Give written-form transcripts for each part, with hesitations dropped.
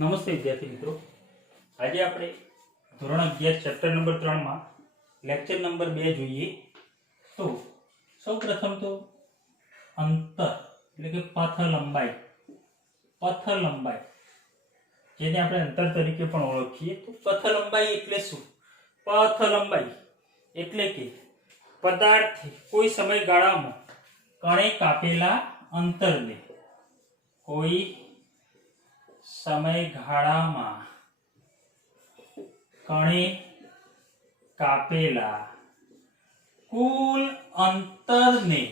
નમસ્તે વિદ્યાર્થી મિત્રો, આજે આપણે ધોરણ 11 ચેપ્ટર નંબર 3 માં લેક્ચર નંબર 2 જોઈએ. તો સૌપ્રથમ તો અંતર એટલે કે પથ લંબાઈ જેને આપણે અંતર તરીકે પણ ઓળખીએ. તો પથ લંબાઈ એટલે શું? પથ લંબાઈ એટલે કે પદાર્થ કોઈ સમયગાળામાં કણે કાપેલા અંતરને કોઈ સમયગાળામાં કણે કાપેલા કુલ અંતરને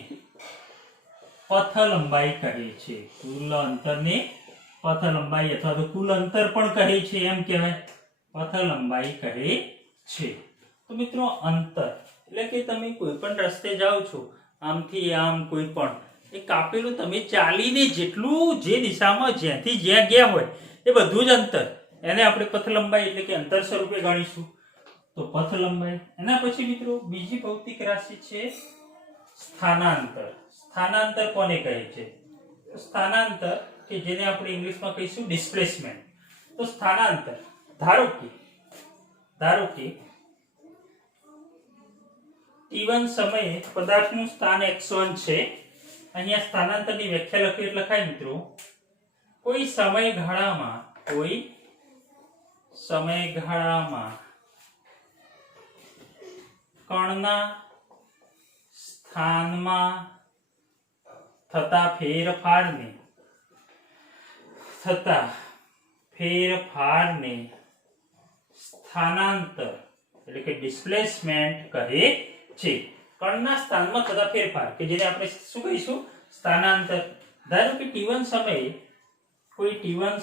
પથ લંબાઈ કહે છે. કુલ અંતરને પથ લંબાઈ અથવા તો કુલ અંતર પણ કહે છે, એમ કહેવાય. પથ લંબાઈ કહે છે. તો મિત્રો, અંતર એટલે કે તમે કોઈ પણ રસ્તે જાઓ છો, આમથી આમ કોઈ પણ એ કાપેલું તમે ચાલીને જેટલું જે દિશામાં જ્યાંથી જ્યાં ગયા હોય એ બધું જ અંતર, એને આપણે પથ લંબાઈ એટલે કે અંતર સ્વરૂપે ગણીશું. તો પથ લંબાઈ. એના પછી મિત્રો બીજી ભૌતિક રાશિ છે સ્થાનાંતર. સ્થાનાંતર કોને કહે છે? સ્થાનાંતર કે જેને આપણે ઇંગ્લિશમાં કહીશું ડિસ્પ્લેસમેન્ટ. તો સ્થાનાંતર, ધારો કે t1 સમયે પદાર્થનું સ્થાન x1 છે. અહીંયા સ્થાનાંતરની વ્યાખ્યા લખી એટલે લખાય મિત્રો, કોઈ સમયગાળામાં કણના સ્થાનમાં થતા ફેરફારને સ્થાનાંતર એટલે કે ડિસ્પ્લેસમેન્ટ કહે છે. કણના સ્થાનમાં થતા ફેરફાર કે જેને આપણે શું કહીશું? સ્થાનાંતર. ધારો કે t1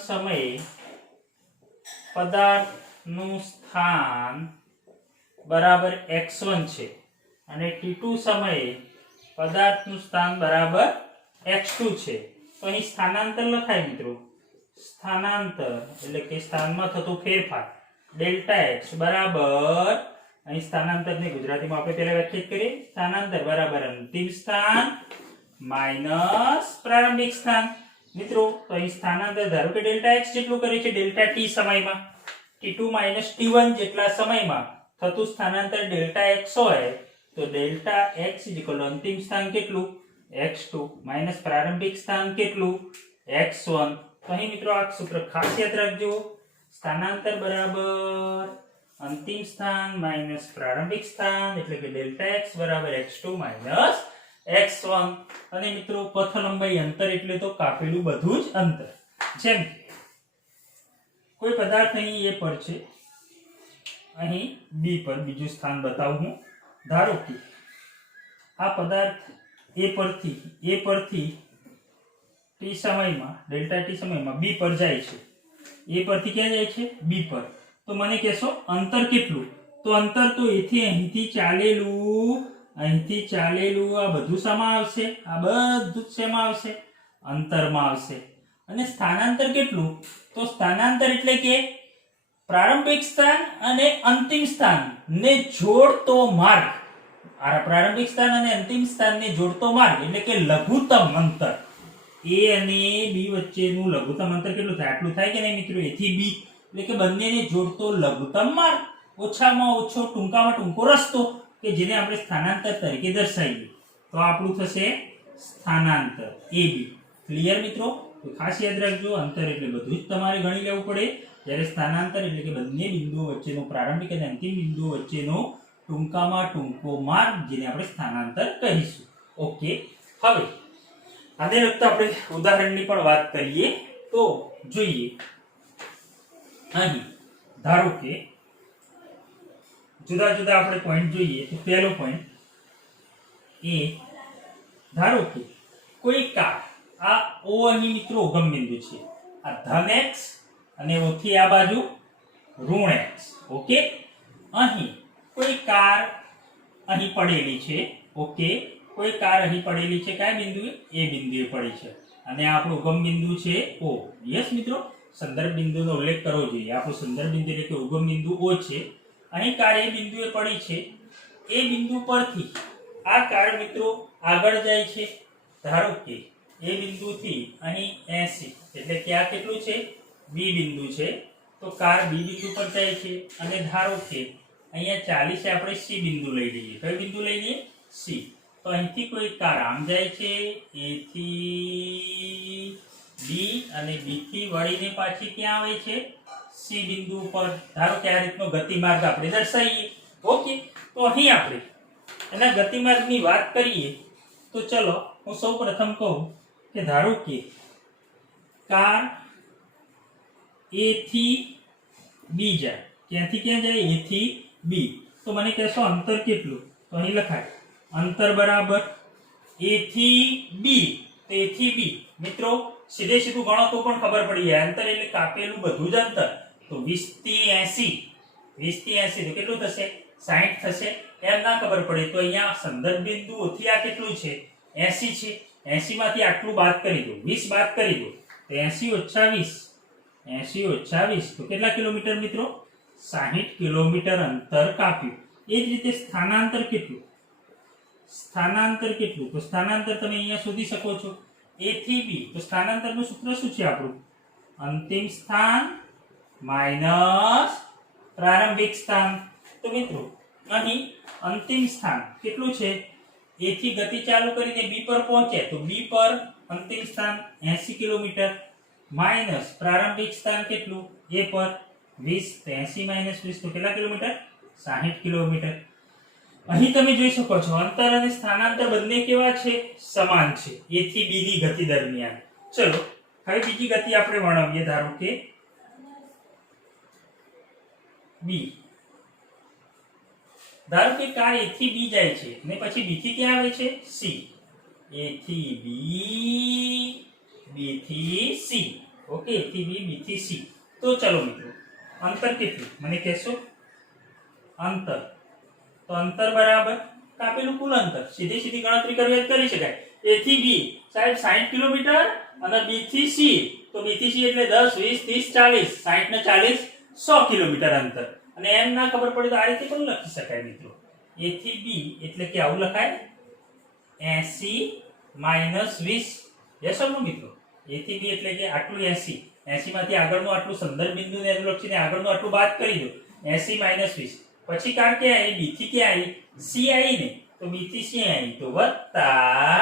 સમયે પદાર્થનું સ્થાન બરાબર x1 છે અને t2 સમયે પદાર્થનું સ્થાન બરાબર x2 છે. તો અહીં સ્થાનાંતર લખાય મિત્રો. સ્થાનાંતર એટલે કે સ્થાનમાં થતો ફેરફાર ડેલ્ટા x બરાબર, અહીં સ્થાનાંતરને ગુજરાતીમાં આપણે પહેલા વ્યાખ્યાયિત કરીએ. સ્થાનાંતર બરાબર અંતિમ સ્થાન માઈનસ પ્રારંભિક સ્થાન. મિત્રો, તો અહીં સ્થાનાંતર ધારો કે ડેલ્ટા x જેટલું કરે છે ડેલ્ટા t સમયમાં, t2 માઈનસ t1 જેટલા સમયમાં થતું સ્થાનાંતર ડેલ્ટા x હોય તો ડેલ્ટા x અંતિમ સ્થાન કેટલું? x2 માઈનસ પ્રારંભિક સ્થાન કેટલું? x1. તો અહીં મિત્રો આ સૂત્ર ખાસ યાદ રાખજો. સ્થાનાંતર બરાબર અંતિમ સ્થાન માઈનસ પ્રારંભિક સ્થાન એટલે કે ડેલ્ટા x બરાબર x2 માઈનસ x1. અને મિત્રો, પથ લંબાઈ અંતર એટલે તો કાપેલું બધું જ અંતર. જેમ કે કોઈ પદાર્થ અહીં a પર છે, અહીં b પર બીજું સ્થાન બતાવું હું. ધારો કે આ પદાર્થ a પરથી t સમયમાં ડેલ્ટા t સમયમાં b પર જાય છે. a પરથી ક્યાં જાય છે? b પર. તો મને કહેશો અંતર કેટલું? તો અંતર તો અહીંથી ચાલેલું આ બધું શામાં આવશે? આ બધું જ શેમાં આવશે? અંતરમાં આવશે. અને સ્થાનાંતર કેટલું? તો સ્થાનાંતર એટલે કે પ્રારંભિક સ્થાન અને અંતિમ સ્થાન ને જોડતો માર્ગ. આ પ્રારંભિક સ્થાન અને અંતિમ સ્થાનને જોડતો માર્ગ એટલે કે લઘુત્તમ અંતર. a અને b વચ્ચેનું લઘુત્તમ અંતર કેટલું થાય? આટલું થાય કે નહીં મિત્રો? a થી b એટલે કે બંનેને જોડતો લઘુત્તમ માર્ગ, ઓછામાં ઓછો ટૂંકામાં ટૂંકો રસ્તો કે જેને આપણે સ્થાનાંતર તરીકે દર્શાવીએ. તો આપણું થશે સ્થાનાંતર AB. ક્લિયર મિત્રો? તો ખાસ યાદ રાખજો, અંતર એટલે બધું જ તમારે ગણી લેવું પડે, જ્યારે સ્થાનાંતર એટલે કે બંને બિંદુઓ વચ્ચેનો પ્રારંભિક અને અંતિમ બિંદુઓ વચ્ચેનો ટૂંકામાં ટૂંકો માર્ગ જેને આપણે સ્થાનાંતર કહીશું. ઓકે, હવે આને લગતા આપણે ઉદાહરણની પણ વાત કરીએ. તો જોઈએ, અહીં ધારો કે જુદા જુદા આપણે પોઈન્ટ જોઈએ. તો પહેલો પોઈન્ટ એ, ધારો કે કોઈ કાર, આ O અહીં મિત્રો ઉગમ બિંદુ છે, આ ધન x અને O થી આ બાજુ ઋણ x. ઓકે, અહીં કોઈ કાર અહીં પડેલી છે. ઓકે, કોઈ કાર અહીં પડેલી છે, કયા બિંદુએ? એ બિંદુએ પડી છે અને આ આપણું ઉગમ બિંદુ છે O. યસ મિત્રો, સંદર્ભ બિંદુનો ઉલ્લેખ કરવો જોઈએ. આપણું સંદર્ભ બિંદુ એટલે કે ઉગમ બિંદુ O છે. અહીં કાર એ બિંદુએ પડી છે. એ બિંદુ પરથી આ કાર મિત્રો આગળ જાય છે. ધારો કે એ બિંદુથી અહીં 80 એટલે કે આ કેટલું છે? બી બિંદુ છે, તો કાર બી બિંદુ પર જાય છે અને ધારો કે અહીંયા 40 છે, આપણે સી બિંદુ લઈ લઈએ. કયું બિંદુ લઈ લઈએ? સી. તો અહીંથી કોઈ કાર આમ જાય છે, એ થી બી અને બી થી વળીને પાછી ક્યાં આવે છે? સી બિંદુ પર. ધારો કે આ રીતનો ગતિમાર્ગ આપણે દર્શાવીએ. ઓકે, તો અહીં આપણે એના ગતિમાર્ગની વાત કરીએ તો ચલો હું સૌ પ્રથમ કહું કે ધારો કે કાર એ થી બી જાય. ક્યાંથી ક્યાં જાય? એ થી બી. તો મને કહેશો અંતર કેટલું? તો અહીં લખાય અંતર બરાબર એ થી બી. તો એ થી બી મિત્રો સીધે સીધું ગણો તો પણ ખબર પડી જાય. અંતર એટલે કાપેલું બધું જ અંતર. તો 20 થી 80, 20 થી 80 તો કેટલું થશે? 60 થશે. એમ ના ખબર પડે તો અહીંયા સંદર્ભ બિંદુઓથી આ કેટલું છે? 80 છે. 80 માંથી આટલું બાદ કરી દો, 20 બાદ કરી દો, તો 80 ઓછા 20, 80 ઓછા 20 તો કેટલા કિલોમીટર મિત્રો? 60 કિલોમીટર અંતર કાપ્યું. એ જ રીતે સ્થાનાંતર કેટલું? સ્થાનાંતર કેટલું? તો સ્થાનાંતર તમે અહીંયા શોધી શકો છો. એ થી બી. તો સ્થાનાંતરનું સૂત્ર શું છે આપણું? અંતિમ સ્થાન માઈનસ પ્રારંભિક સ્થાન. તો મિત્રો અહીં અંતિમ સ્થાન કેટલું છે? એ થી ગતિ ચાલુ કરીને બી પર પહોંચે તો બી પર અંતિમ સ્થાન 80 કિલોમીટર માઈનસ પ્રારંભિક સ્થાન કેટલું? એ પર 20. તો 80 માઈનસ 20 તો કેટલા કિલોમીટર? 60 કિલોમીટર. અહીં તમે જોઈ શકો છો અંતર અને સ્થાનાંતર બંને કેવા છે? સમાન છે એ થી બી ની ગતિ દરમિયાન. ચલો હવે બીજી ગતિ આપણે વર્ણવીએ. ધારો કે બી. ધારો કે કાર એ થી બી જાય છે અને પછી બી થી ક્યાં આવે છે? સી. એ થી બી, બી થી સી. ઓકે, એ થી બી, બી થી સી. તો ચલો મિત્રો અંતર કેટલું મને કહેશો? અંતર તો અંતર બરાબર કાપેલું કુલ અંતર. સીધી સીધી ગણતરી કરવી કરી શકાય. એ થી બી સાહેબ 60 કિલોમીટર અને બી થી સી. તો બી થી સી એટલે 10 20 30 40, 60 ને 40 100 કિલોમીટર અંતર. અને એમ ના ખબર પડે તો આ રીતે પણ લખી શકાય મિત્રો. એ થી બી એટલે કે આવું લખાય 80 માઈનસ 20. યસ ઓર નો મિત્રો? એ થી બી એટલે કે આટલું 80, 80 માંથી આગળનું આટલું સંદર્ભ બિંદુને અનુલક્ષીને આગળનું આટલું બાદ કરી દો. 80 માઈનસ 20 પછી કાર ક્યાં આવી? બી થી ક્યાં આવી? સી આવી ને. તો બી થી સી આવી તો વત્તા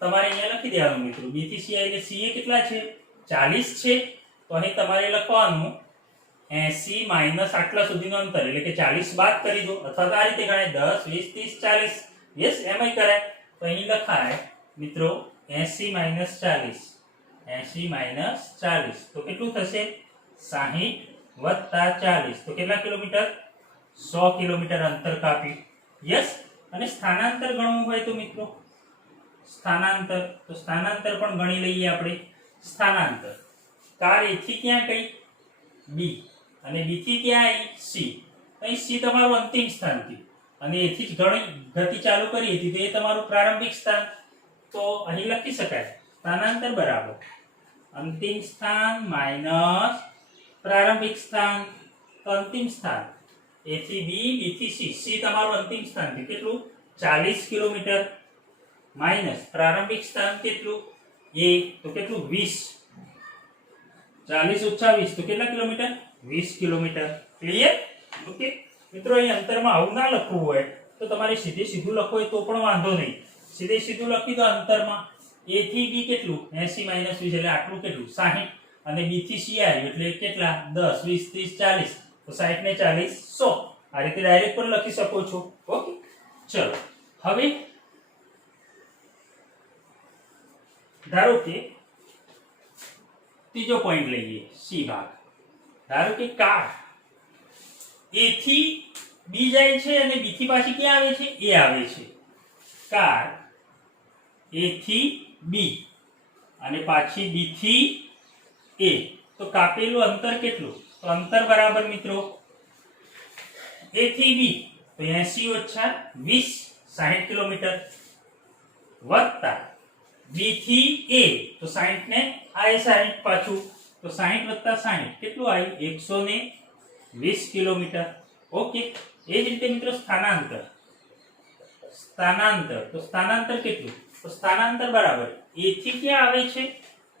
તમારે અહીંયા લખી દેવાનું મિત્રો. બી થી સી આવી એટલે સી એ કેટલા છે? 40 છે. તો અહીં તમારે લખવાનું 80 માઈનસ આટલા સુધીનું અંતર એટલે કે 40 બાદ કરી દો. અથવા તો આ રીતે ગણાય 10 20 30 40. યસ, એમય કરાય. તો અહીં લખાય મિત્રો 80 માઈનસ 40, 80 માઈનસ 40 તો કેટલું થશે? 60 વત્તા 40 તો કેટલા કિલોમીટર? 100 કિલોમીટર અંતર કાપ્યું. યસ. અને સ્થાનાંતર ગણવું હોય તો મિત્રો સ્થાનાંતર, તો સ્થાનાંતર પણ ગણી લઈએ આપણે. સ્થાનાંતર કાર એ થી ક્યાં ગઈ? બી. અને બી થી ક્યાં આવી? સી. અહીં સી તમારું અંતિમ સ્થાન થયું અને એથી જ ઘણી ગતિ ચાલુ કરી હતી તો એ તમારું પ્રારંભિક સ્થાન. તો અહીં લખી શકાય સ્થાનાંતર બરાબર અંતિમ સ્થાન માઈનસ પ્રારંભિક સ્થાન. તો અંતિમ સ્થાન એ થી બી, બી થી સી. સી તમારું અંતિમ સ્થાન છે કેટલું? 40 કિલોમીટર માઈનસ પ્રારંભિક સ્થાન કેટલું? એ તો કેટલું? 20. 40 ઓછા 20 તો કેટલા કિલોમીટર? 20 કિલોમીટર. ક્લિયર? ઓકે મિત્રો અહીં અંતરમાં આવું ના લખવું હોય તો તમારે સીધે સીધું લખવું હોય તો પણ વાંધો નહીં. સીધે સીધું લખી દો અંતરમાં. એ થી બી કેટલું? 80 માઈનસ 20 એટલે આટલું કેટલું? 60. અને બી થી સી આવ્યું એટલે કેટલા? 10 20 30 40 તો 60 ને 40 100. આ રીતે ડાયરેક્ટ પણ લખી શકો છો. ઓકે ચલો હવે ધારો કે ત્રીજો પોઈન્ટ લઈએ સી ભાગ. ધારો કે કાર એ થી બી જાય છે અને બી થી પાછી ક્યાં આવે છે? એ આવે છે. કાર એ થી બી અને પાછી બી થી એ. તો કાપેલું અંતર કેટલું? તો અંતર બરાબર મિત્રો એ થી બી તો 80 ઓછા 20 60 કિલોમીટર વત્તા બી થી એ તો 60 ને આ 60 પાછું તો 60 વત્તા 60 કેટલું આવ્યું? 120 કિલોમીટર. ઓકે એ જ રીતે મિત્રો સ્થાનાંતર. સ્થાનાંતર તો સ્થાનાંતર કેટલું? તો સ્થાનાંતર બરાબર એ થી ક્યાં આવે છે?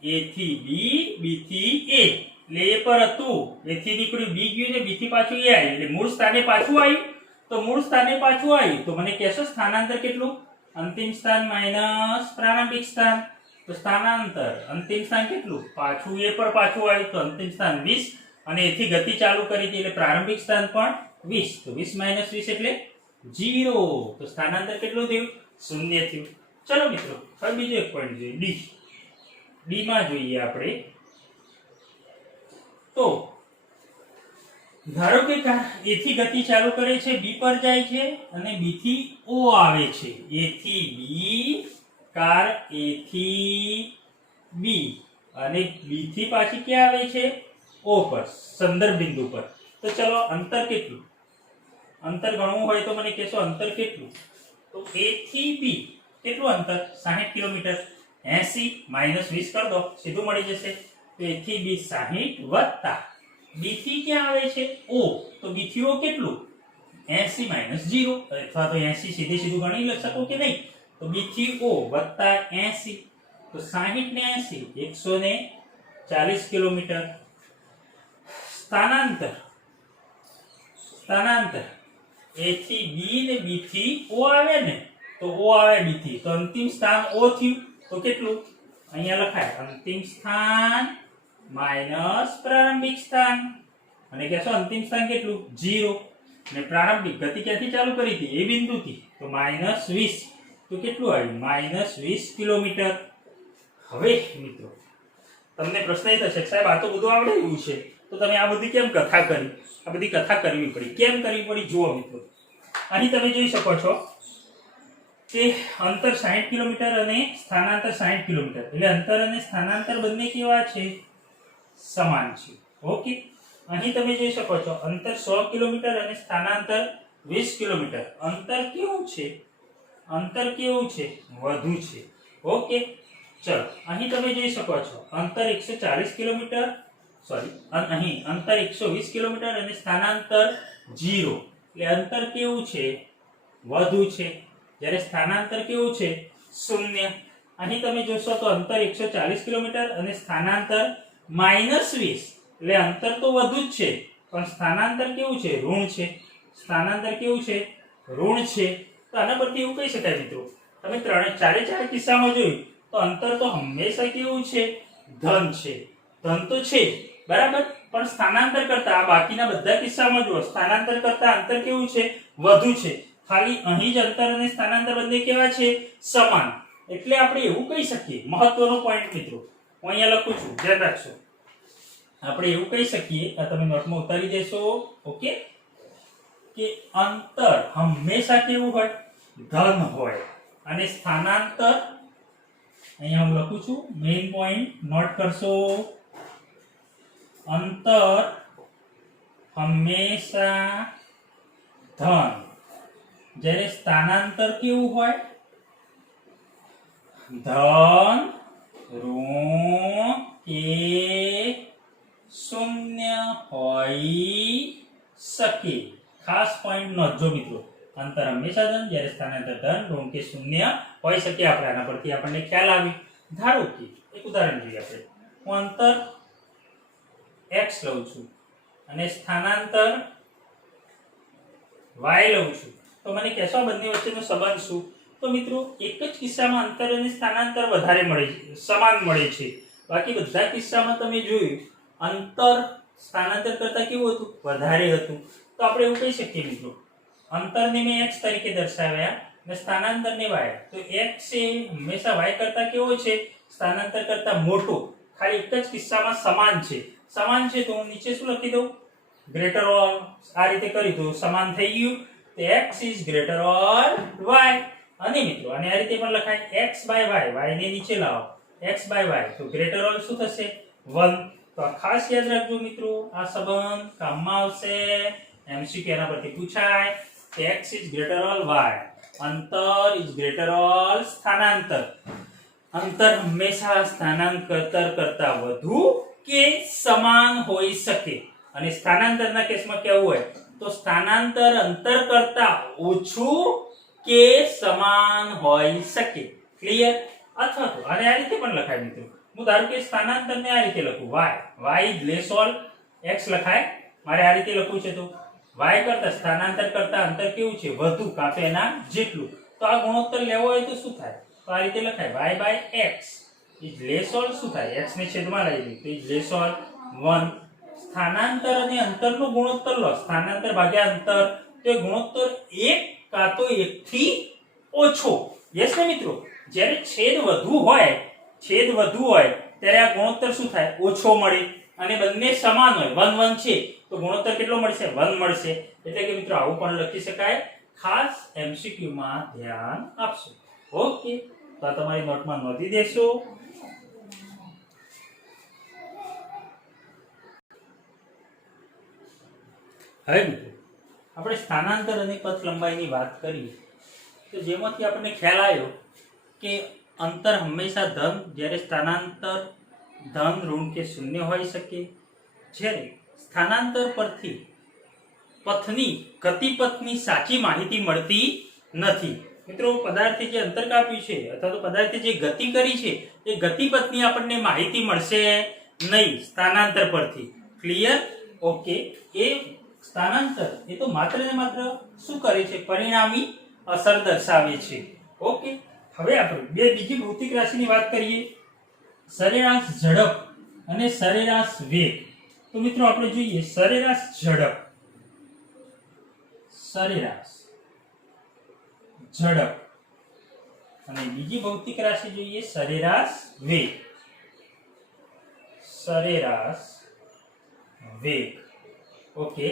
એ થી બી, બી થી એ એટલે એ પર હતું, એ થી નીકળ્યું બી ગયું ને બી થી પાછું એ આવ્યું, એટલે મૂળ સ્થાને પાછું આવ્યું. તો મૂળ સ્થાને પાછું આવ્યું તો મને કહેશો સ્થાનાંતર કેટલું? અંતિમ સ્થાન માઈનસ પ્રારંભિક સ્થાન. તો સ્થાનાંતર અંતિમ સ્થાન કેટલું? પાછું એ પર પાછું આવ્યું તો અંતિમ સ્થાન 20 અને એથી ગતિ ચાલુ કરી હતી એટલે પ્રારંભિક સ્થાન પણ 20. તો 20 - 20 એટલે 0. તો સ્થાનાંતર કેટલું થયું? 0 થયું. ચલો મિત્રો હવે બીજો એક પોઈન્ટ જોઈએ, ડી. ડી માં જોઈએ આપણે. તો ધારો કે એ થી ગતિ ચાલુ કરે છે, બી પર જાય છે અને બી થી ઓ આવે છે. એ થી બી, કાર એ થી બી અને બી થી પાછી ક્યાં આવે છે? ઓ પર, સંદર્ભ બિંદુ પર. તો ચલો અંતર કેટલું? અંતર ગણવું હોય તો મને કહેશો અંતર કેટલું? તો એ થી બી કેટલું અંતર? 60 કિલોમીટર. 80 - 20 કરી દો, સીધું મળી જશે. તો એ થી બી 60 વત્તા બી થી ક્યાં આવે છે? ઓ. તો બી થી ઓ કેટલું? 80 - 0 અથવા તો 80 સીધું ગણી શકો કે નહીં? તો બી થી ઓ વત્તા 80. તો 60 ને 80 140 કિલોમીટર. સ્થાનાંતર એ થી બી ને બી થી ઓ આવે ને, તો ઓ આવે બી થી, તો અંતિમ સ્થાન ઓ થયું. તો કેટલું? અહીંયા લખાય અંતિમ સ્થાન માઈનસ પ્રારંભિક સ્થાન. અને કહેશો અંતિમ સ્થાન કેટલું? 0. અને પ્રારંભિક ગતિ ક્યાંથી ચાલુ કરી હતી? એ બિંદુથી. તો -20. તો કેટલું આવ્યું? -20 કિલોમીટર. હવે મિત્રો તમને પ્રશ્ન એ થશે સાહેબ આ તો બધું આવડે એવું છે, તો તમે આ બધી કેમ કથા કરી? આ બધી કથા કરવી પડી. કેમ કરવી પડી? જુઓ મિત્રો, અહીં તમે જોઈ શકો છો કે અંતર 60 કિલોમીટર અને સ્થાનાંતર 60 કિલોમીટર. એટલે અંતર અને સ્થાનાંતર બંને કેવા છે? સમાન છે. ઓકે. અહીં તમે જોઈ શકો છો અંતર 100 કિલોમીટર અને સ્થાનાંતર 20 કિલોમીટર. અંતર કેવું છે? વધુ છે. ઓકે. ચલો અહીં તમે જોઈ શકો છો અંતર 140 કિલોમીટર, અહીં અંતર 120 કિલોમીટર અને સ્થાનાંતર 0. એટલે અંતર કેવું છે? વધુ છે. જ્યારે સ્થાનાંતર કેવું છે? 0. અહીં તમે જોશો તો અંતર 140 કિલોમીટર અને સ્થાનાંતર -20. એટલે અંતર તો વધુ જ છે પણ સ્થાનાંતર કેવું છે? ઋણ છે. તો આના પરથી એવું કહી શકાય મિત્રો, તમે ચારે કિસ્સામાં જોયું તો અંતર તો હંમેશા કેવું છે? ધન છે. ધન તો છે બરાબર, પણ સ્થાનાંતર કરતા આ બાકીના બધા કિસ્સામાં જુઓ સ્થાનાંતર કરતા અંતર કેવું છે? વધુ છે. ખાલી અહીં જ અંતર અને સ્થાનાંતર બંને કેવા છે? સમાન. એટલે આપણે એવું કહી શકીએ, મહત્વનો પોઈન્ટ મિત્રો હું અહીંયા લખું છું, ધ્યાન રાખશો. આપણે એવું કહી શકીએ, આ તમે નોટમાં ઉતારી દેશો. ઓકે. કે અંતર હંમેશા કેવું હોય? ધન હોય. અને સ્થાનાંતર અહીંયા હું લખું છું, મેઇન પોઈન્ટ નોટ કરશો. અંતર હંમેશા ધન, જ્યારે સ્થાનાંતર કેવું હોય? ધન, ઋણ કે શૂન્ય હોઈ શકે. ખાસ પોઈન્ટ નોંધજો મિત્રો, અંતર હંમેશા ધન, જ્યારે સ્થાનાંતર ધન, ઋણ કે શૂન્ય હોઈ શકે. આપણે આના પરથી આપણને ખ્યાલ આવી. ધારો કે એક ઉદાહરણ જોઈએ આપણે. હું અંતર x લઉં છું અને સ્થાનાંતર y લઉં છું, તો મને કહેશો આ બંને વચ્ચેનો સંબંધ શું? તો મિત્રો એક જ કિસ્સામાં અંતર અને સ્થાનાંતર વધારે સમાન મળે છે. બાકી બધા કિસ્સામાં તમે જોયું અંતર સ્થાનાંતર કરતા કેવું હતું? વધારે હતું. તો આપણે એવું કહી શકીએ મિત્રો, અંતરને મેં x તરીકે દર્શાવ્યા અને સ્થાનાંતરને y. તો x એ હંમેશા y કરતા કેવો છે? સ્થાનાંતર કરતા મોટો. ખાલી એક જ કિસ્સામાં સમાન છે તો હું નીચે શું લખી દઉં? ગ્રેટર ઓર. આ રીતે કરી દો, સમાન થઈ ગયું. તો x is greater or y. અને મિત્રો અને આ રીતે પણ લખાય x by y. y ને નીચે લાવો, x by y. તો ગ્રેટર ઓર શું થશે? 1. તો ખાસ યાદ રાખજો મિત્રો, આ સંબંધ કામમાં આવશે. MCQ એના પરથી પૂછાય કે x is greater or y. અંતર is greater or સ્થાનાંતર. અંતર હંમેશા સ્થાનાંતર કરતા વધુ કે સમાન હોઈ શકે. અને સ્થાનાંતરના કેસમાં કેવું હોય? તો સ્થાનાંતર અંતર કરતા ઓછું કે સમાન હોઈ શકે. ક્લિયર? અથવા તો અને આ રીતે પણ લખાય મિત્રો, હું ધારો કે સ્થાનાંતરને આ રીતે લખું y is less or x લખાય, મારે આ રીતે લખવું છે તો y કરતા સ્થાનાંતર કરતા અંતર કેવું છે વધુ કાં તો એના જેટલું, તો આ ગુણોત્તર લેવો હોય તો શું થાય, તો આ રીતે લખાય y by x is less or શું થાય x ને છેદમાં લઈ લઈએ તો ઇઝ લેસ ઓલ 1. સ્થાનાંતર અને અંતરનો ગુણોત્તર લો, સ્થાનાંતર ભાગ્યા અંતર, તો એ ગુણોત્તર 1 કાં તો 1 થી ઓછો. યસ ને મિત્રો, જ્યારે છેદ વધુ હોય ત્યારે આ ગુણોત્તર શું થાય ઓછો મળે, અને બંને સમાન હોય 1 1 છે તો ગુણોત્તર કેટલો મળશે 1 મળશે. એટલે કે મિત્રો આવું પણ લખી શકાય. ખાસ એમસીક્યુ માં ધ્યાન આપશો. ઓકે, તો આ તમારી નોટમાં નોંધી દેશો. હવે મિત્રો આપણે સ્થાનાંતર અને પથ લંબાઈની વાત કરીએ તો જેમાંથી આપણને ખ્યાલ આવ્યો કે અંતર હંમેશા ધન, જ્યારે સ્થાનાંતર ધન, ઋણ કે શૂન્ય હોઈ શકે. જ્યારે સ્થાનાંતર પરથી પથની ગતિપથની સાચી માહિતી મળતી નથી. મિત્રો પદાર્થે જે અંતર કાપ્યું છે અથવા તો પદાર્થે જે ગતિ કરી છે એ ગતિપથની આપણને માહિતી મળશે નહીં સ્થાનાંતર પરથી. ક્લિયર? ઓકે. એ સ્થાનાંતર એ તો માત્ર ને માત્ર શું કરે છે, પરિણામી અસર દર્શાવે છે. ઓકે, હવે આપણે બીજી ભૌતિક રાશિની વાત કરીએ, સરેરાશ ઝડપ અને સરેરાશ વેગ. તો મિત્રો આપણે જોઈએ સરેરાશ ઝડપ, અને બીજી ભૌતિક રાશિ જોઈએ સરેરાશ વેગ. ઓકે,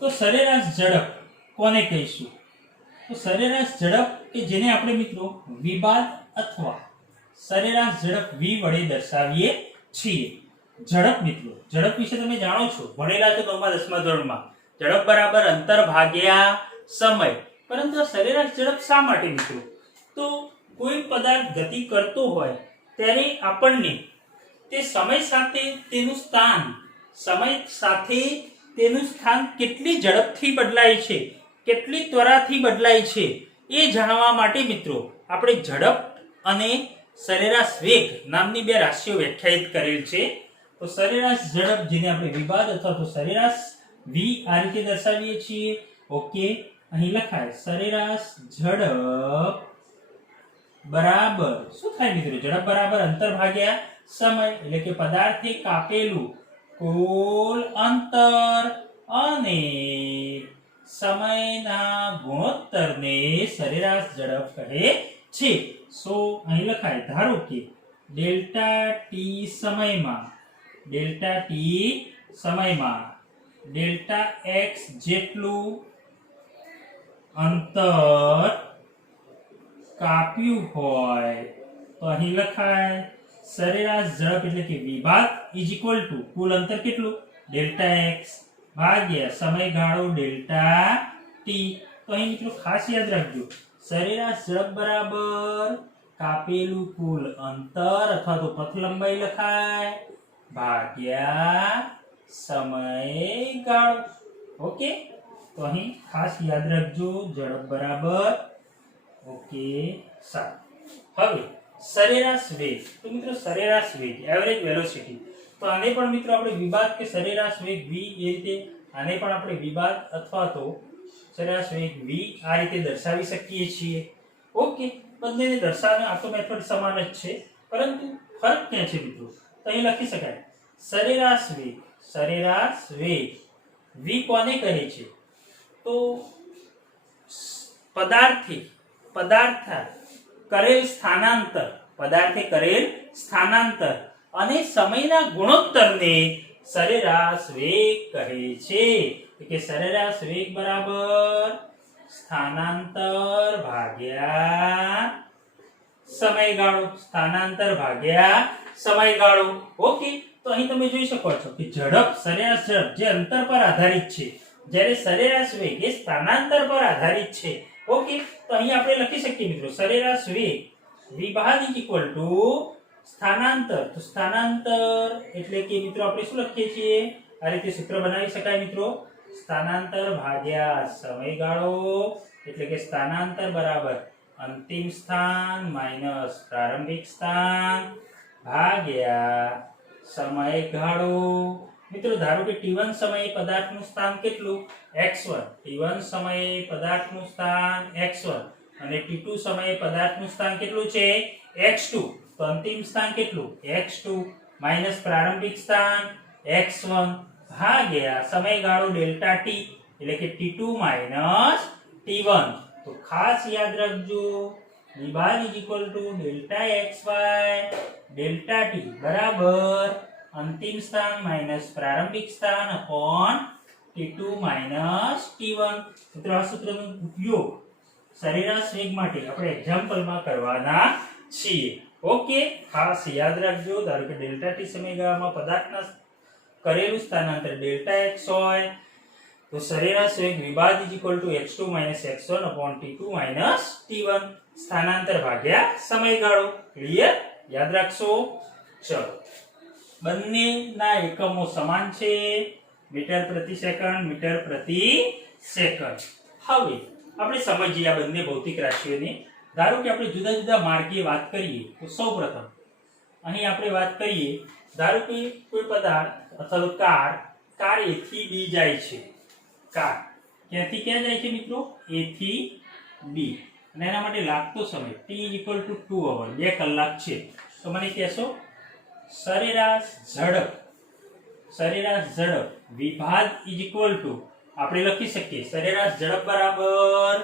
તો સરેરાશ ઝડપ કોને કહીશું? તો સરેરાશ ઝડપ કે જેને આપણે મિત્રો વિબાદ અથવા સરેરાશ ઝડપ v વડે દર્શાવીએ છીએ. ઝડપ મિત્રો, ઝડપ વિશે તમે જાણો છો, ભણેલા છો 9મા 10મા ધોરણમાં. ઝડપ બરાબર અંતર ભાગ્યા સમય. પરંતુ આ સરેરાશ ઝડપ શા માટે મિત્રો? તો કોઈ પદાર્થ ગતિ કરતો હોય ત્યારે આપણને તે સમય સાથે તેનું સ્થાન કેટલી ઝડપથી બદલાય છે, કેટલી ત્વરાથી બદલાય છે એ જાણવા માટે મિત્રો આપણે ઝડપ અને સરેરાશ વેગ નામની બે રાશિઓ વ્યાખ્યાયિત કરેલ છે. તો સરેરાશ ઝડપ જેને આપણે વિબાદ અથવા તો સરેરાશ v આ રીતે દર્શાવીએ છીએ. ઓકે, અહીં લખાય સરેરાશ ઝડપ બરાબર શું થાય મિત્રો? ઝડપ બરાબર અંતર ભાગ્યા સમય, એટલે કે પદાર્થે કાપેલું કુલ અંતર અને સમયના ગુણોત્તરને સરેરાશ ઝડપ કહે છે. સો અહીં લખાય ધારો કે ડેલ્ટા ટી સમયમાં ડેલ્ટા x જેટલું અંતર કાપ્યું હોય તો અહીં લખાય સરેરાશ ઝડપ એટલે કે વિભાગ ઇઝ ઇક્વલ ટુ કુલ અંતર કેટલું ડેલ્ટા x ભાગ્યા સમયગાળો ડેલ્ટા ટી. તો અહીં મિત્રો ખાસ યાદ રાખજો સરેરાશ ઝડપ બરાબર કાપેલું કુલ અંતર અથવા તો પથ લંબાઈ લખાય ભાગ્યા સમયગાળો. ઓકે, તો અહીં ખાસ યાદ રાખજો ઝડપ બરાબર. ઓકે, સારું. હવે સરેરાશ વેગ. તો મિત્રો સરેરાશ વેગ એવરેજ વેલોસિટી, તો આને પણ મિત્રો આપણે વિબાદ કે સરેરાશ વેગ v એ રીતે આને પણ આપણે વિબાદ અથવા તો સરેરાશ વેગ v આ રીતે દર્શાવી શકીએ છીએ. ઓકે, બંનેને દર્શાવવાનો આ તો મેથડ સમાન જ છે, પરંતુ ફરક ક્યાં છે મિત્રો? તો અહીં લખી શકાય સરેરાશ વેગ v કોને કહે છે? તો પદાર્થે કરેલ સ્થાનાંતર અને સમયના ગુણોત્તરને સરેરાશ વેગ કહે છે. કે સરેરાશ વેગ બરાબર સ્થાનાંતર ભાગ્યા સમયગાળો. ઓકે, તો અહીં તમે જોઈ શકો છો કે સરેરાશ ઝડપ જે અંતર પર આધારિત છે, જ્યારે સરેરાશ વેગ એ સ્થાનાંતર પર આધારિત છે. ઓકે, તો અહીં આપણે લખી શકીએ મિત્રો સરેરાશ વેગ વિભાગ ઇઝ ઇક્વલ ટુ સ્થાનાંતર. તો સ્થાનાંતર એટલે કે મિત્રો આપણે શું લખીએ છીએ? આ રીતે સૂત્ર બનાવી શકાય મિત્રો, સ્થાનાંતર ભાગ્યા સમયગાળો, એટલે કે સ્થાનાંતર બરાબર અંતિમ સ્થાન માઈનસ પ્રારંભિક સ્થાન ભાગ્યા સમયગાળો. મિત્રો ધારો કે t1 સમયે પદાર્થનું સ્થાન કેટલું x1, t1 સમયે પદાર્થનું સ્થાન x1 અને t2 સમયે પદાર્થનું સ્થાન કેટલું છે x2. તો અંતિમ સ્થાન કેટલું x2 માઈનસ પ્રારંભિક સ્થાન x1 ભાગ્યા સમયગાળો ડેલ્ટા t એટલે કે t2 માઈનસ t1. તો ખાસ યાદ રાખજો વિભાગ is equal to delta x by delta t બરાબર અંતિમ સ્થાન માઈનસ પ્રારંભિક સ્થાન અપોન t2 માઈનસ t1. મિત્રો આ સૂત્રનો ઉપયોગ સરેરાશ વેગ માટે આપણે એક્ઝામ્પલમાં કરવાના છીએ. ઓકે, ખાસ યાદ રાખજો. ધારો કે ડેલ્ટા t સમયગાળામાં પદાર્થના કરેલું સ્થાનાંતર ડેલ્ટા x હોય તો સરેરાશ વેગ વિભાગ is equal two x2 minus x1 upon t2 minus t1 સ્થાનાંતર ભાગ્યા સમયગાળો. ક્લિયર? યાદ રાખશો. ચલો, બંનેના એકમો સમાન છે, મીટર પ્રતિ સેકન્ડ, મીટર પ્રતિ સેકન્ડ. હવે આપણે સમજીએ આ બંને ભૌતિક રાશિઓને. ધારો કે આપણે જુદા જુદા માર્ગે વાત કરીએ તો સૌપ્રથમ અહીં આપણે વાત કરીએ. ધારો કે કોઈ પદાર્થ અથવા કાર A થી B જાય છે. કાર ક્યાંથી ક્યાં જાય છે મિત્રો? A થી B. અને એના માટે લાગતો સમય t = 2 અવર, 2 કલાક છે. તો મને કહેશો સરેરાશ ઝડપ વિભાગ ઇઝ ઇક્વલ ટુ આપણે લખી શકીએ સરેરાશ ઝડપ બરાબર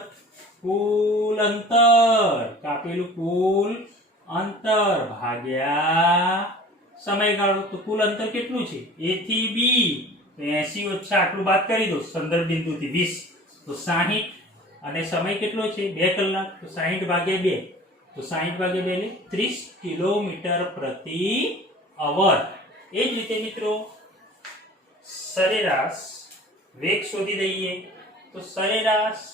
કુલ અંતર, કાપેલું કુલ અંતર ભાગ્યા સમયગાળો. તો કુલ અંતર કેટલું છે A થી B? તો 80 ઓછા આટલું બાદ કરી દો સંદર્ભ બિંદુથી 20, તો 60. અને સમય કેટલો છે 2 કલાક, તો 60 ભાગ્યા 2, તો 60 ભાગ્યા 2 એટલે 30 કિલોમીટર પ્રતિ અવર. એ જ રીતે મિત્રો સરેરાશ વેગ શોધી દઈએ. તો સરેરાશ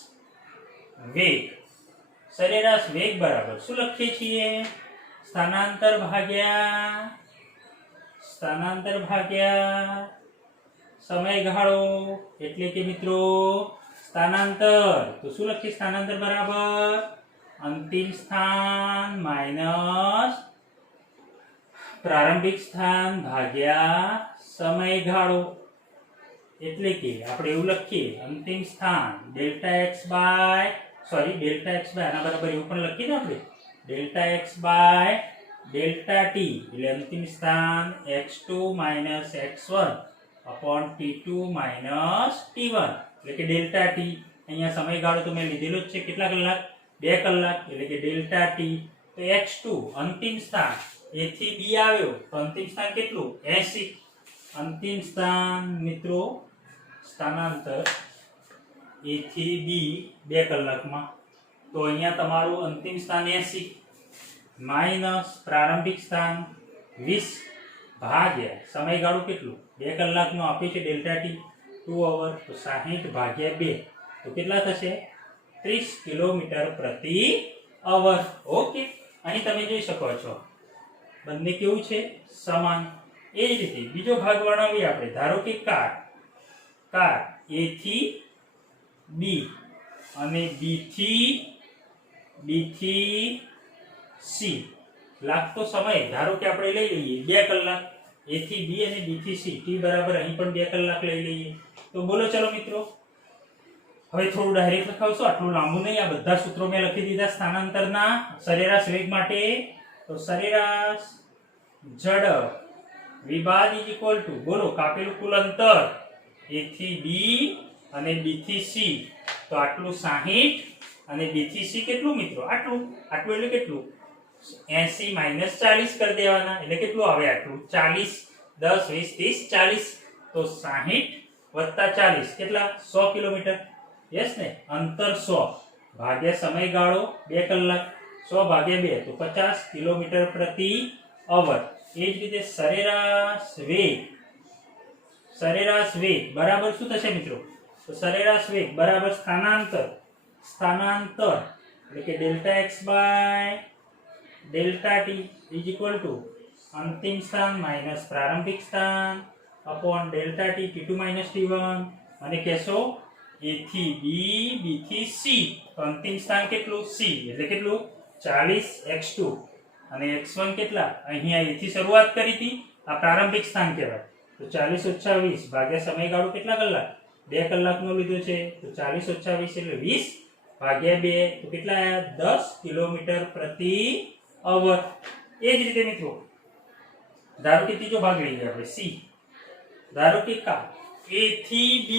વેગ બરાબર શું લખીએ છીએ? સ્થાનાંતર ભાગ્યા સમયગાળો. એટલે કે મિત્રો સ્થાનાંતર, તો શું લખીએ? સ્થાનાંતર બરાબર અંતિમ સ્થાન માઈનસ પ્રારંભિક સ્થાન ભાગ્યા સમયગાળો. એટલે કે આપણે એવું લખીએ અંતિમ સ્થાન ડેલ્ટા x બાય આના બરાબર એવું પણ લખીએ ને આપણે delta x by delta t એટલે અંતિમ સ્થાન x2 minus x1 upon t2 minus t1 એટલે કે ડેલ્ટા t. અહીંયા સમયગાળો તો મેં લીધેલો જ છે, કેટલા કલાક? 2 કલાક. એટલે કે ડેલ્ટા t. તો x2 અંતિમ સ્થાન A થી B આવ્યો તો અંતિમ સ્થાન કેટલું? 80. અંતિમ સ્થાન મિત્રો સ્થાનાંતર A થી B 2 કલાકમાં, તો અહીંયા તમારું અંતિમ સ્થાન 80 માઈનસ પ્રારંભિક સ્થાન 20 ભાગ્યા સમયગાળો કેટલું? 2 કલાકનો આપ્યું છે ડેલ્ટા t 2 અવર, તો 60 ભાગ્યા 2, તો કેટલા થશે? 30 કિલોમીટર પ્રતિ અવર. ઓકે, અહીં તમે જોઈ શકો છો બંને કેવું છે? સમાન. એ જ રીતે બીજો ભાગ વર્ણવીએ આપણે. ધારો કે કાર A થી B અને B થી C લાગતો સમય ધારો કે આપણે લઈ લઈએ 2 કલાક. A થી B અને B થી C t બરાબર અહીં પણ 2 કલાક લઈ લઈએ. તો બોલો ચલો મિત્રો, હવે થોડું ડાયરેક્ટ લખાવશો, આટલું લાંબુ નહીં. આ બધા સૂત્રો મેં લખી દીધા સ્થાનાંતરના સરેરાશ વેગ માટે. તો સરેરાશ ઝડપ વિભાગ ઇઝ ઇક્વલ ટુ બોલો કાપેલું કુલ અંતર A થી B અને B થી C, તો આટલું 60 અને B થી C કેટલું મિત્રો? આટલું એટલે કેટલું? 80 માઈનસ 40 કરી દેવાના. એટલે કેટલું આવે? આટલું 40. 10 20 30 40, તો 60 વત્તા 40 કેટલા? 100 કિલોમીટર. યસ ને? અંતર 100 ભાગ્યા સમયગાળો 2 કલાક, 100 ભાગ્યા 2 તો 50 કિલોમીટર પ્રતિ અવર. એ જ રીતે સરેરાશ વેગ બરાબર શું થશે મિત્રો? તો સરેરાશ વેગ બરાબર સ્થાનાંતર એટલે કે delta x by delta t is equal to અંતિમ સ્થાન માઈનસ પ્રારંભિક સ્થાન upon delta t t2 minus t1. અને કહેશો A થી B, B થી C, તો અંતિમ સ્થાન કેટલું? C એટલે કેટલું? 40 x2 અને x1 કેટલા અહીંયા a થી શરૂઆત કરી હતી, આ પ્રારંભિક સ્થાન કહેવાય. તો 40 ઓછા 20 ભાગ્યા સમયગાળો કેટલા કલાક? 2 કલાકનો લીધો છે. તો 40 ઓછા 20 એટલે 20 ભાગ્યા 2 તો કેટલા આયા? 10 કિલોમીટર પ્રતિ અવર. એ જ રીતે મિત્રો ધારો કે ત્રીજો ભાગ લઈએ આપણે સી. ધારો કે કા a થી b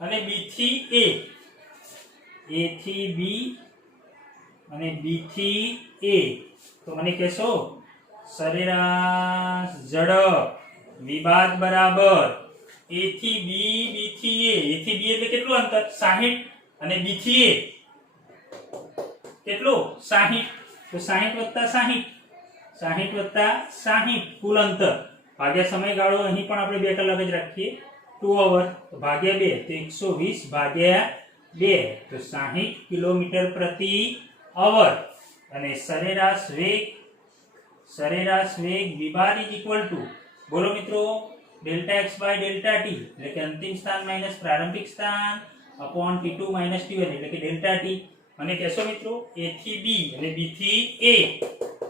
અને b થી a, a થી b અને b થી a. તો મને કહેશો સરેરાશ ઝડપ વિભાગ બરાબર a થી b, b થી a. a થી b એટલે કેટલું અંતર? 60 અને b થી a કેટલું? 60. તો 60 + 60, 60 + 60 કુલ અંતર ભાગ્યા સમયગાળો અહીં પણ આપણે 2 કલાક જ રાખીએ, 2 અવર. તો ભાગ્યા 2 તો 120 ભાગ્યા 2 તો 60 કિલોમીટર પ્રતિ અવર. અને સરેરાશ વેગ વિભાગ બોલો મિત્રો ΔX / ΔT એટલે કે અંતિમ સ્થાન માઈનસ પ્રારંભિક સ્થાન upon T2 - T1 એટલે કે ΔT. અને કહેશો મિત્રો a થી b અને b થી a.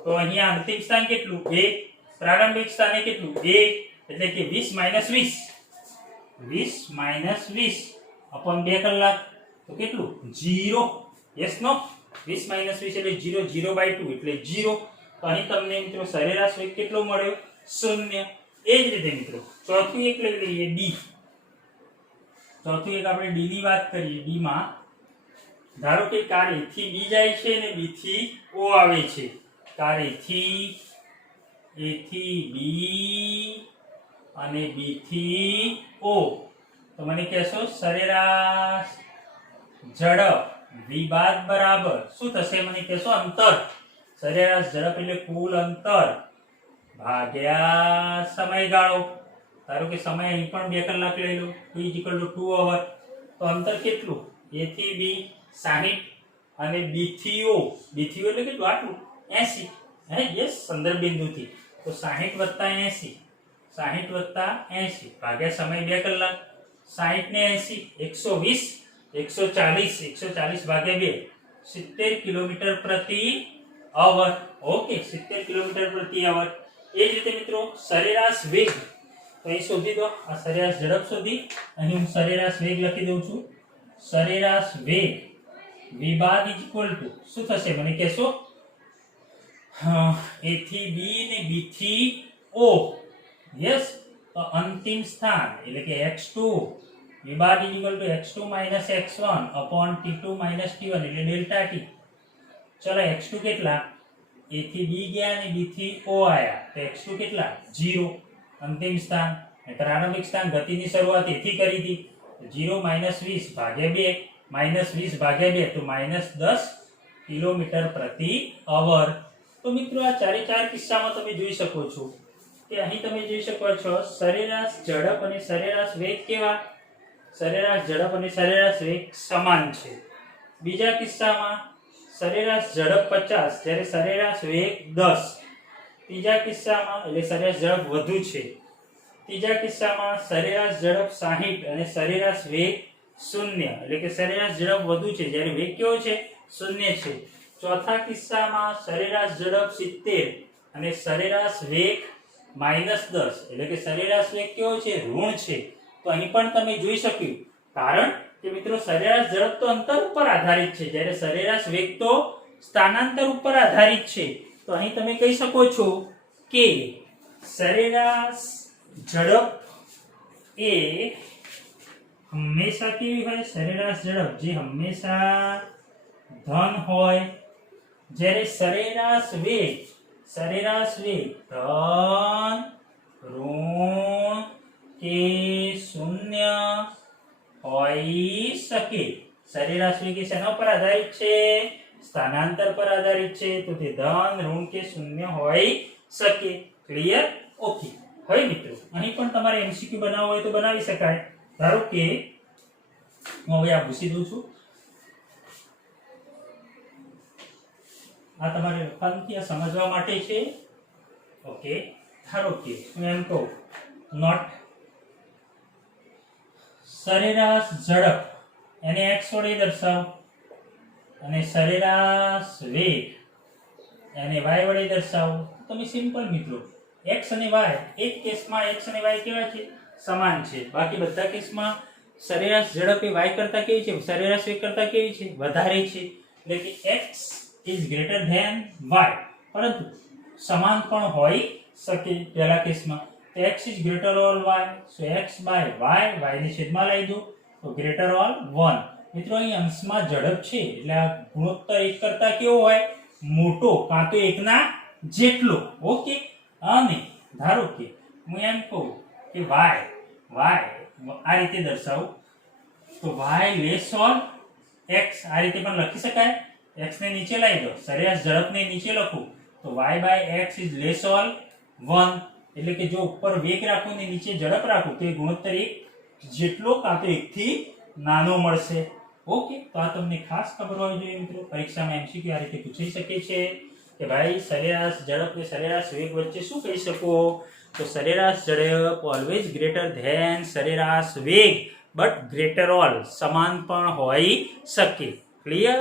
તો અહીંયા અંતિમ સ્થાન કેટલું? 1. પ્રારંભિક સ્થાને કેટલું? 2. એટલે કે 20 - 20 upon 2 કલાક તો કેટલું? 0. Yes no? 20 - 20 એટલે 0, 0/2 એટલે 0. તો અહીં તમને મિત્રો સરેરાશ વેગ કેટલો મળ્યો? 0. એ જ રીતે મિત્રો ચોથું એક લઈ લઈએ d. ચોથું એક આપણે d ની વાત કરીએ. d માં ધારો કે કાર a થી b જાય છે અને b થી o આવે છે. કાર a થી b અને b થી o. તો મને કહેશો સરેરાશ ઝડપ વિભાગ બરાબર શું થશે? મને કહેશો અંતર. સરેરાશ ઝડપ એટલે કુલ અંતર ભાગ્યા સમયગાળો. ધારો કે સમય અહીં પણ 2 કલાક લઈ લો, t = 2 અવર. તો અંતર કેટલું? a થી b 60 અને b થી o. b થી o એટલે કેટલું? આટલું 80. યસ, સંદર્ભ બિંદુથી. તો 60 + 80, 60 + 80 ભાગ્યા સમય 2 કલાક. 60 ને 80 140 ભાગ્યા 2 70 કિલોમીટર પ્રતિ અવર. ઓકે, 70 કિલોમીટર પ્રતિ અવર. એ જ રીતે મિત્રો સરેરાશ વેગ તો એ શોધી દો. આ સરેરાશ ઝડપ શોધી અહીં હું સરેરાશ વેગ લખી દઉં છું. સરેરાશ વેગ વિભાગ શું થશે? મને કહેશો a થી b ને b થી o. યસ, તો અંતિમ સ્થાન એટલે કે x2 વિભાગ x2 - x1 upon T2 - T1 એટલે ΔT. ચલો x2 કેટલા? a થી b ગયા અને b થી o આયા તો x2 કેટલા? 0. અંતિમ સ્થાન પ્રારંભિક સ્થાન ગતિની શરૂઆત a થી કરી હતી. 0 - 20 ભાગ્યા 2 -20 ભાગ્યા 2 તો -10 કિલોમીટર પ્રતિ અવર. તો મિત્રો આ ચારે ચાર કિસ્સામાં તમે જોઈ શકો છો કે અહીં તમે જોઈ શકો છો સરેરાશ ઝડપ અને સરેરાશ વેગ કેવા? સરેરાશ ઝડપ અને સરેરાશ વેગ સમાન છે. બીજા કિસ્સામાં સરેરાશ ઝડપ 50 જ્યારે સરેરાશ વેગ 10. ત્રીજા કિસ્સામાં એટલે સરેરાશ ઝડપ વધુ છે. ત્રીજા કિસ્સામાં સરેરાશ ઝડપ 60 અને સરેરાશ વેગ 0 એટલે કે સરેરાશ ઝડપ વધુ છે જ્યારે વેગ કેવો છે? 0 છે. ચોથા કિસ્સામાં સરેરાશ ઝડપ 70 અને સરેરાશ વેગ -10 એટલે કે સરેરાશ વેગ કેવો છે? ઋણ છે. તો અહીં પણ તમે જોઈ શક્યું કારણ કે મિત્રો સરેરાશ ઝડપ તો અંતર ઉપર આધારિત છે જ્યારે સરેરાશ વેગ તો સ્થાનાંતર ઉપર આધારિત છે. તો અહીં તમે કહી શકો છો કે સરેરાશ ઝડપ એ હંમેશા કેવી હોય? સરેરાશ ઝડપ જે હંમેશા ધન હોય જ્યારે સરેરાશ વેગ ધન ઋણ કે શૂન્ય હોઈ શકે. સરેરાશ વેગ એ શેના પર આધારિત છે? સ્થાનાંતર પર આધારિત છે. તો તે ધન ઋણ કે શૂન્ય હોઈ શકે. ક્લિયર? ઓકે. હવે મિત્રો અહીં પણ તમારે MCQ બનાવવો હોય તો બનાવી શકાય. ધારો કે હું હવે આ ભૂસી દઉં છું. આ તમારે લખવાથી આ સમજવા માટે છે. ઓકે, ધારો કે હું એમ કહું નોટ સરેરાશ ઝડપ એને x વડે દર્શાવો અને સરેરાશ વેગ એને y વડે દર્શાવો. તમે સિમ્પલ મિત્રો x અને y એક કેસમાં x અને y કેવા છે સમાન છે, બાકી બધા કેસમાં સરેરાશ ઝડપ એ y કરતા કેવી છે, સરેરાશ વેગ કરતા કેવી છે વધારે છે, એટલે કે x is greater than y. પરંતુ સમાન પણ હોઈ શકે પહેલા કેસમાં, તો x is greater or y, so x by y, y ને છેદમાં લઈ દો તો ગ્રેટર ઓર 1. મિત્રો અહીં અંશમાં ઝડપ છે એટલે આ ગુણોત્તર એક કરતા કેવો હોય મોટો કાં તો એકના જેટલો. ઓકે, અને ધારો કે હું એમ કહું કે y આ રીતે દર્શાવું તો y લેસ ઓર x આ રીતે પણ લખી શકાય. x ને નીચે લાવી દો, સરેરાશ ઝડપને નીચે લખું તો y by x is less or 1, એટલે કે જો ઉપર વેગ રાખું ને નીચે ઝડપ રાખું તો એ ગુણોત્તર એક જેટલો કાં તો એકથી નાનો મળશે. ઓકે, તો આ તમને ખાસ ખબર હોવી જોઈએ મિત્રો. પરીક્ષામાં એમસીક્યુ આ રીતે પૂછાઈ શકે છે કે ભાઈ સરેરાશ ઝડપ અને સરેરાશ વેગ વચ્ચે શું કહી શકો, તો સરેરાશ ઝડપ ઓલવેઝ ગ્રેટર ધેન સરેરાશ વેગ, બટ ગ્રેટર ઓલ સમાન પણ હોઈ શકે. ક્લિયર?